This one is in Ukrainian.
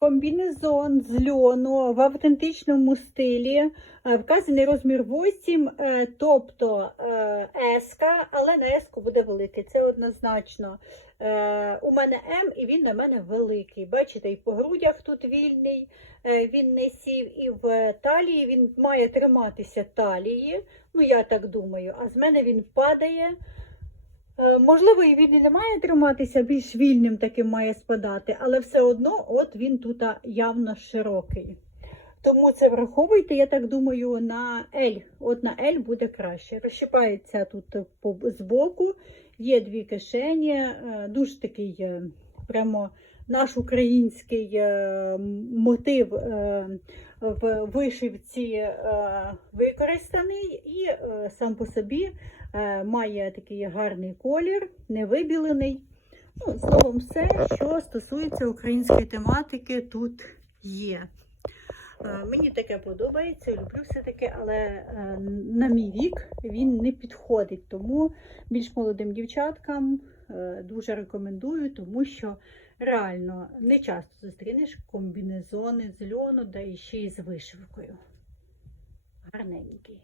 Комбінезон з льону в автентичному стилі, е, вказаний розмір 8, е, тобто еска, але на еску буде великий. Це однозначно. Е, У мене М і він на мене великий. Бачите, і по грудях тут вільний, е, він не сів, і в талії він має триматися талії. Ну, я так думаю, а з мене він падає. Е, Можливо, і він і не має триматися, більш вільним таким має спадати, але все одно от він тут явно широкий. Тому це враховуйте, я так думаю, на L. От на L буде краще. Розщипається тут збоку, є дві кишені, е, дуже такий е, прямо наш український мотив в вишивці використаний і сам по собі е, має такий гарний колір, не вибілений. Ну, словом, все, що стосується української тематики, тут є. Е, Мені таке подобається, люблю все таке, але е, на мій вік він не підходить. Тому більш молодим дівчаткам дуже рекомендую, тому що реально не часто зустрінеш комбінезони з льону, да і ще й з вишивкою. Гарненький.